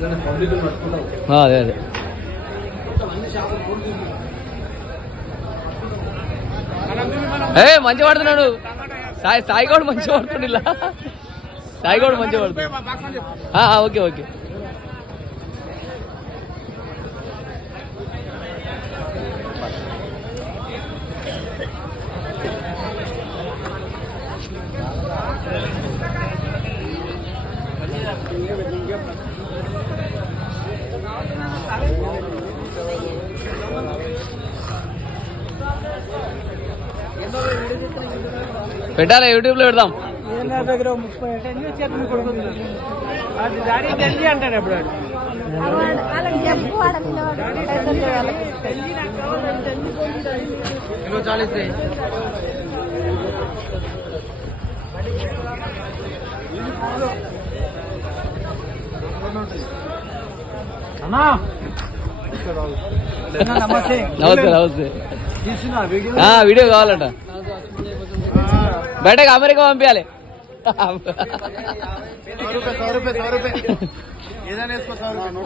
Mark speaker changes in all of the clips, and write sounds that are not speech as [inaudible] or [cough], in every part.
Speaker 1: ఆ, అదే అదే ఏ మంచి పడుతున్నాడు సాయి సాయి కూడా మంచి పడుతుంది ఇలా సాయి కూడా మంచి పడుతుంది ఆ, ఆ, ఓకే ఓకే పెట్టాలి యూట్యూబ్లో పెడదాం.
Speaker 2: అన్నా [laughs]
Speaker 3: నమస్తే.
Speaker 1: నమస్తే
Speaker 3: వీడియో.
Speaker 1: కావాలట. బయటకు అమెరికా పంపించాలి.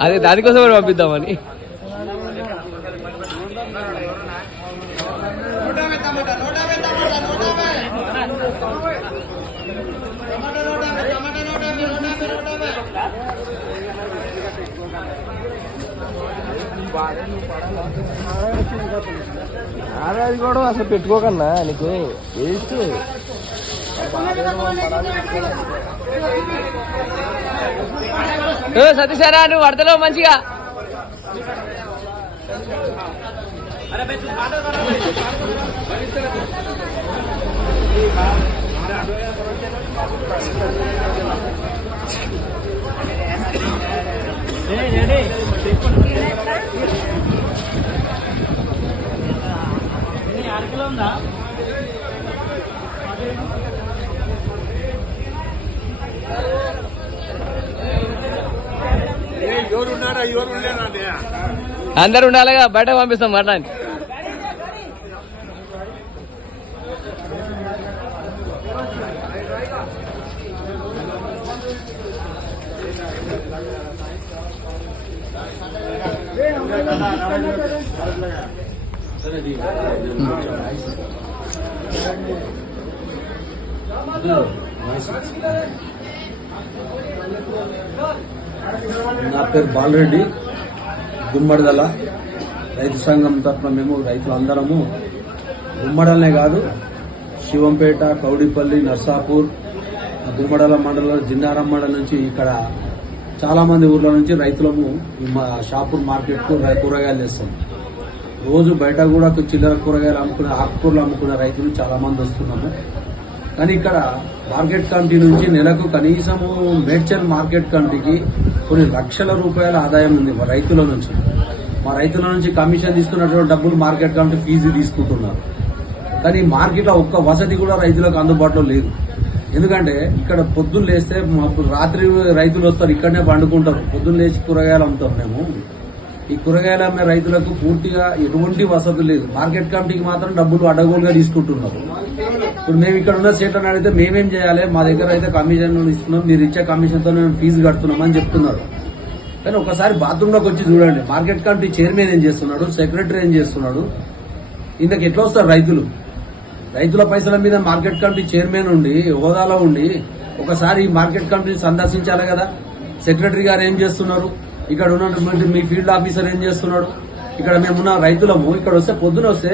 Speaker 1: అదే దానికోసం పంపిద్దామని.
Speaker 3: అది కూడా అసలు పెట్టుకోకన్నా నీకు వేస్ట్
Speaker 1: ఏ సతీశారా నువ్వు వడతలో మంచిగా. అందరు ఉండాలిగా బయట పంపిస్తాం మాట్లాడి
Speaker 4: నా పేరు బాలరెడ్డి గుమ్మడిదల. రైతు సంఘం తరఫున మేము రైతులందరము గుమ్మడలనే కాదు శివంపేట కౌడిపల్లి నర్సాపూర్ గుమ్మడల మండలం జిన్నారం మండలం నుంచి ఇక్కడ చాలా మంది ఊర్ల నుంచి రైతులము మా షాపూర్ మార్కెట్కు కూరగాయలు తెస్తాం. రోజు బయట కూడా చిల్లర కూరగాయలు అమ్ముకునే ఆకుకూరలు అమ్ముకునే రైతులు చాలా మంది వస్తున్నాము. కానీ ఇక్కడ మార్కెట్ కమిటీ నుంచి నెలకు కనీసము మేడ్చల్ మార్కెట్ కమిటీకి కొన్ని లక్షల రూపాయల ఆదాయం ఉంది మా రైతుల నుంచి. మా రైతుల నుంచి కమిషన్ తీసుకున్నటువంటి డబ్బులు మార్కెట్ కమిటీ ఫీజు తీసుకుంటున్నారు. కానీ మార్కెట్లో ఒక్క వసతి కూడా రైతులకు అందుబాటులో లేదు. ఎందుకంటే ఇక్కడ పొద్దున్న లేస్తే మాకు రాత్రి రైతులు వస్తారు ఇక్కడనే పండుకుంటారు. పొద్దున్న లేచి కూరగాయలు అమ్ముతాం మేము. ఈ కూరగాయలు అమ్మే రైతులకు పూర్తిగా ఎటువంటి వసతి లేదు. మార్కెట్ కమిటీకి మాత్రం డబ్బులు అడగోలుగా తీసుకుంటున్నారు. ఇప్పుడు మేము ఇక్కడ ఉన్న సీట్లను అడిగితే మేమేం చేయాలి? మా దగ్గర అయితే కమిషన్ ఇస్తున్నాం. మీరు ఇచ్చే కమిషన్తో మేము ఫీజు కడుతున్నాం అని చెప్తున్నారు. కానీ ఒకసారి బాత్రూంలోకి వచ్చి చూడండి. మార్కెట్ కమిటీ చైర్మన్ ఏం చేస్తున్నాడు? సెక్రటరీ ఏం చేస్తున్నాడు? ఇంతకు ఎట్లా వస్తారు రైతులు? రైతుల పైసల మీద మార్కెట్ కమిటీ చైర్మన్ ఉండి హోదాలో ఉండి ఒకసారి మార్కెట్ కమిటీని సందర్శించాలి కదా? సెక్రటరీ గారు ఏం చేస్తున్నారు? ఇక్కడ ఉన్నటువంటి మీ ఫీల్డ్ ఆఫీసర్ ఏం చేస్తున్నాడు? ఇక్కడ మేమున్న రైతులము ఇక్కడ వస్తే పొద్దున వస్తే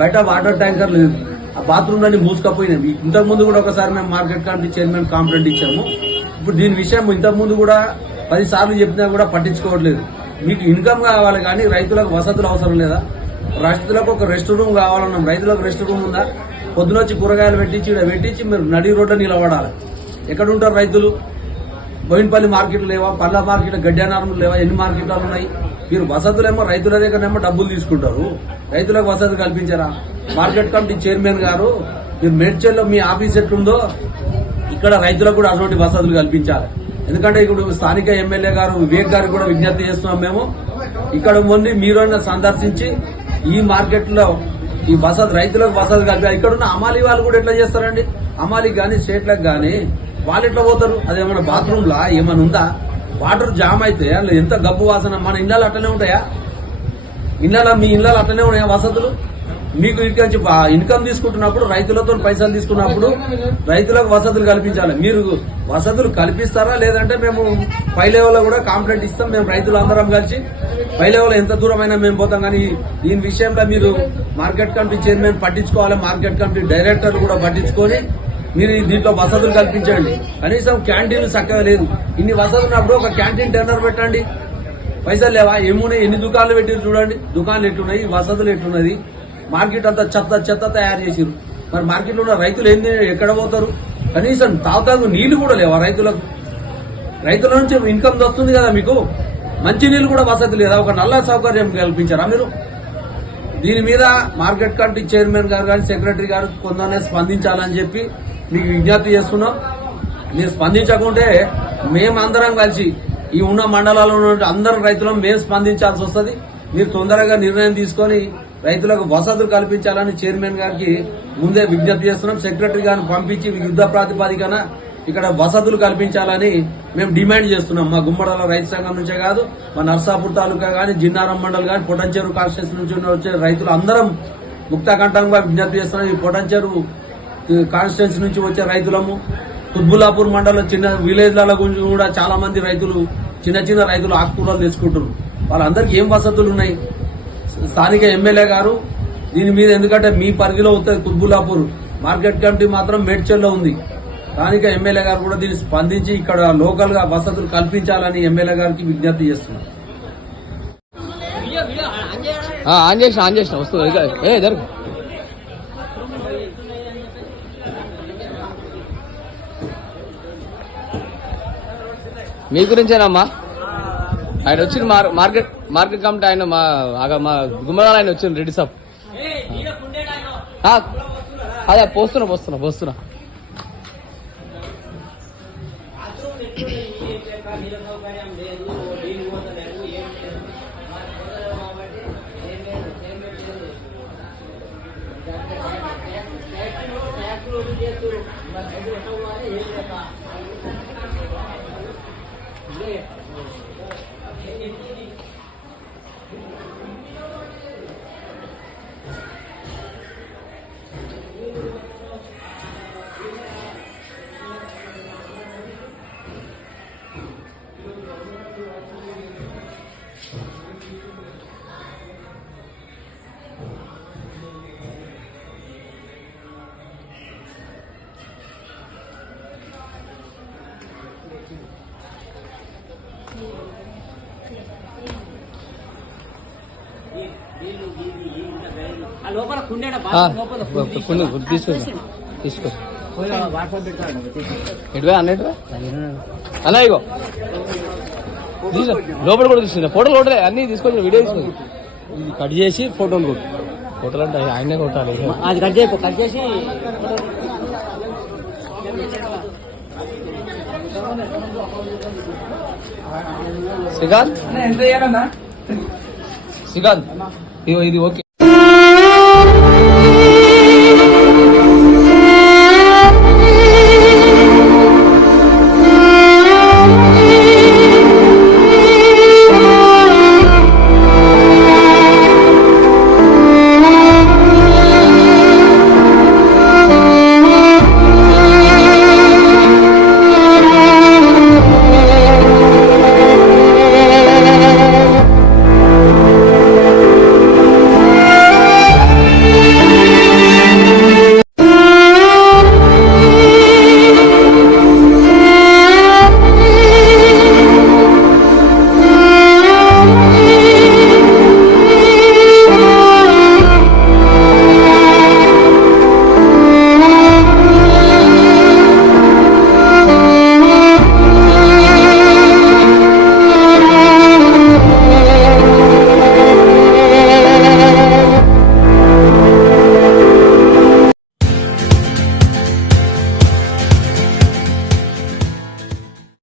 Speaker 4: బయట వాటర్ ట్యాంకర్ లేదు ఆ బాత్రూమ్ అన్ని మూసుకపోయినాయి. ఇంతకుముందు కూడా ఒకసారి మేము మార్కెట్ కమిటీ చైర్మన్ కాంప్లైంట్ ఇచ్చాము. ఇప్పుడు దీని విషయం ఇంతకుముందు కూడా పది సార్లు చెప్పినా కూడా పట్టించుకోవట్లేదు. మీకు ఇన్కమ్ కావాలి కానీ రైతులకు వసతులు అవసరం లేదా? రైతులకు ఒక రెస్ట్ రూమ్ కావాలన్నాం. రైతులకు రెస్ట్ రూమ్ ఉందా? పొద్దునొచ్చి కూరగాయలు పెట్టించి ఇక్కడ పెట్టించి మీరు నడి రోడ్డు నిలబడాలి. ఎక్కడ ఉంటారు రైతులు? బోయినపల్లి మార్కెట్లు లేవా? పల్ల మార్కెట్ గడ్డానారములు లేవా? ఎన్ని మార్కెట్లు ఉన్నాయి? మీరు వసతులేమో రైతుల దగ్గరనేమో డబ్బులు తీసుకుంటారు. రైతులకు వసతి కల్పించారా? మార్కెట్ కమిటీ చైర్మన్ గారు మీరు మేడ్చల్లో మీ ఆఫీస్ ఎట్లుందో ఇక్కడ రైతులకు కూడా అటువంటి వసతులు కల్పించాలి. ఎందుకంటే ఇప్పుడు స్థానిక ఎమ్మెల్యే గారు వివేక్ గారికి కూడా విజ్ఞప్తి చేస్తున్నాం మేము. ఇక్కడ మొన్న మీరు సందర్శించి ఈ మార్కెట్లో ఈ వసతి రైతులకు వసతి కాదు. ఇక్కడ ఉన్న అమాలి వాళ్ళు కూడా ఎట్లా చేస్తారండి? అమాలికి కానీ స్టేట్లకు కానీ వాళ్ళు ఎట్లా పోతారు? అదేమన్నా బాత్రూమ్ లా ఏమైనా ఉందా? వాటర్ జామ్ అయితే ఎంత గబ్బు వాసన? మన ఇళ్ళలో అట్లనే ఉంటాయా? ఇళ్ళలో మీ ఇళ్ళలో అట్లనే ఉన్నాయా వసతులు? మీకు ఇటు నుంచి ఇన్కమ్ తీసుకుంటున్నప్పుడు రైతులతో పైసలు తీసుకున్నప్పుడు రైతులకు వసతులు కల్పించాలి. మీరు వసతులు కల్పిస్తారా? లేదంటే మేము పై లెవెల్లో కూడా కాంప్లైంట్ ఇస్తాం. మేము రైతులు అందరం కలిసి పై లెవెల్ ఎంత దూరమైనా మేము పోతాం. కానీ దీని విషయంలో మీరు మార్కెట్ కమిటీ చైర్మన్ పట్టించుకోవాలి. మార్కెట్ కమిటీ డైరెక్టర్లు కూడా పట్టించుకొని మీరు దీంట్లో వసతులు కల్పించండి. కనీసం క్యాంటీన్ చక్కగా లేదు. ఇన్ని వసతులు ఉన్నప్పుడు ఒక క్యాంటీన్ టెండర్ పెట్టండి. పైసలు లేవా? ఏమున్నాయి? ఎన్ని దుకాణాలు పెట్టిరు చూడండి. దుకాణాలు ఎట్టున్నాయి వసతులు ఎట్టున్నది మార్కెట్ అంతా చెత్త చెత్త తయారు చేసిరు మరి మార్కెట్లో ఉన్న రైతులు ఏంది? ఎక్కడ పోతారు? కనీసం తాగుతాకు నీళ్ళు కూడా లేవా రైతులకు. రైతుల నుంచి ఇన్కమ్ వస్తుంది కదా మీకు? మంచి నీళ్ళు కూడా వసతి లేదా? ఒక నల్ల సౌకర్యం కల్పించారా మీరు? దీని మీద మార్కెట్ కమిటీ చైర్మన్ గారు కానీ సెక్రటరీ గారు కొందనే స్పందించాలని చెప్పి మీకు విజ్ఞప్తి చేస్తున్నాం. మీరు స్పందించకుంటే మేమందరం కలిసి ఈ ఉన్న మండలాల్లో ఉన్న అందరం రైతులను మేము స్పందించాల్సి వస్తుంది. మీరు తొందరగా నిర్ణయం తీసుకొని రైతులకు వసతులు కల్పించాలని చైర్మన్ గారికి ముందే విజ్ఞప్తి చేస్తున్నాం. సెక్రటరీ గారిని పంపించి యుద్ధ ప్రాతిపదికన ఇక్కడ వసతులు కల్పించాలని మేము డిమాండ్ చేస్తున్నాం. మా గుమ్మడాల రైతు సంఘం నుంచే కాదు మా నర్సాపూర్ తాలూకా కానీ జిన్నారం మండల్ కానీ పొటంచేరు కాన్స్టిట్యూన్సీ నుంచి వచ్చే రైతులు అందరం ముక్తాకంఠంగా విజ్ఞప్తి చేస్తున్నాం. ఈ పొటంచేరు కాన్స్టిట్యూన్స్ నుంచి వచ్చే రైతులము కుత్బుల్లాపూర్ మండలం చిన్న విలేజ్ల గురించి కూడా చాలా మంది రైతులు చిన్న చిన్న రైతులు ఆకుకూరలు తెచ్చుకుంటారు వాళ్ళందరికీ ఏం వసతులు ఉన్నాయి? స్థానిక ఎమ్మెల్యే గారు దీని మీద ఎందుకంటే మీ పరిధిలో ఉంటుంది కుత్బుల్లాపూర్. మార్కెట్ కమిటీ మాత్రం మేడ్చల్లో ఉంది. స్థానిక ఎమ్మెల్యే గారు కూడా దీన్ని స్పందించి ఇక్కడ లోకల్గా వసతులు కల్పించాలని ఎమ్మెల్యే గారికి విజ్ఞప్తి చేస్తున్నారు.
Speaker 1: ఆన్ చేసిన ఆన్ చేసిన వస్తుంది ఏ జరుగు మీ గురించేనమ్మా? ఆయన వచ్చిన మార్- మార్కెట్ మార్కెట్ కమిటీ ఆయన మా మా గుమ్మరాలు ఆయన వచ్చింది రెడ్డి సాబ్. అదే పోస్తున్నా పోస్తున్నా పోస్తున్నా. కొన్ని తీసుకో. తీసుకో. ఎటువే అన్నట్టువే అన్న ఇగో. లోపల కూడా తీసుకున్నా ఫోటోలు కొట్టలే. అన్ని తీసుకొచ్చిన వీడియో తీసుకుని ఇది కట్ చేసి ఫోటోలు కొట్టు. ఫోటోలు అంటే ఆయనే కొట్టాలి.
Speaker 3: అది కట్ చేయకు కట్ చేసి
Speaker 1: శ్రీకాంత్? శ్రీకాంత్ ఇగో ఇది ఓకే.